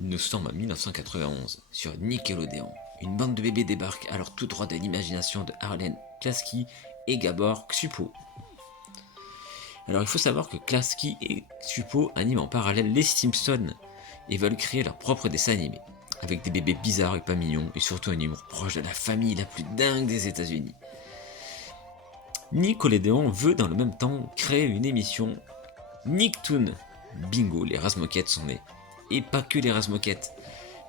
Nous sommes en 1991, sur Nickelodeon. Une bande de bébés débarque alors tout droit de l'imagination de Arlen Klasky et Gabor Ksupo. Alors il faut savoir que Klasky et Ksupo animent en parallèle les Simpsons et veulent créer leur propre dessin animé, avec des bébés bizarres et pas mignons et surtout un humour proche de la famille la plus dingue des États-Unis. Nickelodeon veut dans le même temps créer une émission Nicktoon. Bingo, les Razmoquettes sont nés. Et pas que les Razmoquettes,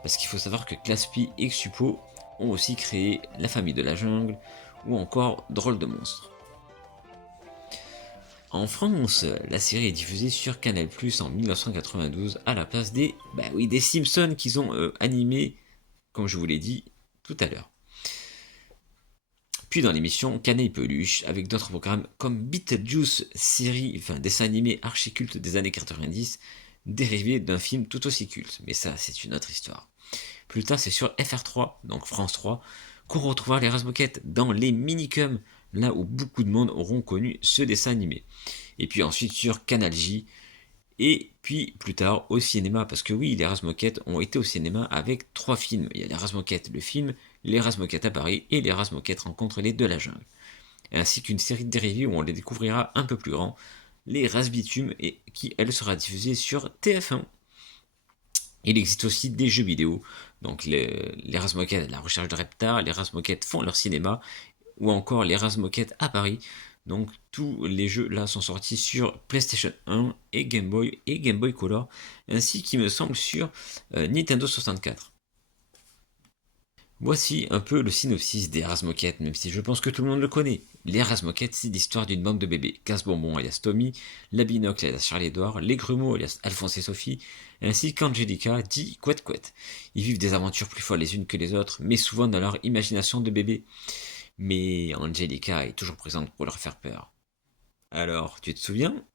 parce qu'il faut savoir que Claspy et Xupo ont aussi créé La Famille de la Jungle ou encore Drôle de monstre. En France, la série est diffusée sur Canal+ en 1992 à la place des Simpsons qu'ils ont animés, comme je vous l'ai dit tout à l'heure. Puis dans l'émission Canet Peluche, avec d'autres programmes comme Beetlejuice, dessin animé archi-culte des années 90, dérivé d'un film tout aussi culte, mais ça c'est une autre histoire. Plus tard c'est sur FR3, donc France 3, qu'on retrouvera les Razmoquettes dans les Minicums, là où beaucoup de monde auront connu ce dessin animé. Et puis ensuite sur Canal J, et puis plus tard au cinéma, parce que oui, les Razmoquettes ont été au cinéma avec 3 films. Il y a les Razmoquettes le film, les Razmoquettes à Paris et les Razmoquettes rencontrent les de la jungle. Ainsi qu'une série de dérivés où on les découvrira un peu plus grands, les Razbitume, et qui elle sera diffusée sur TF1. Il existe aussi des jeux vidéo, donc les Razmoquettes, la recherche de Reptar, les Razmoquettes font leur cinéma, ou encore les Razmoquettes à Paris. Donc tous les jeux là sont sortis sur PlayStation 1 et Game Boy Color, ainsi qu'il me semble sur Nintendo 64. Voici un peu le synopsis des Razmoquettes, même si je pense que tout le monde le connaît. Les Razmoquettes, c'est l'histoire d'une bande de bébés. Casse-bonbon alias Tommy, la Binocle alias Charlie-Édouard, les Grumeaux alias Alphonse et Sophie, ainsi qu'Angelica dit Couette Couette. Ils vivent des aventures plus folles les unes que les autres, mais souvent dans leur imagination de bébé. Mais Angelica est toujours présente pour leur faire peur. Alors, tu te souviens?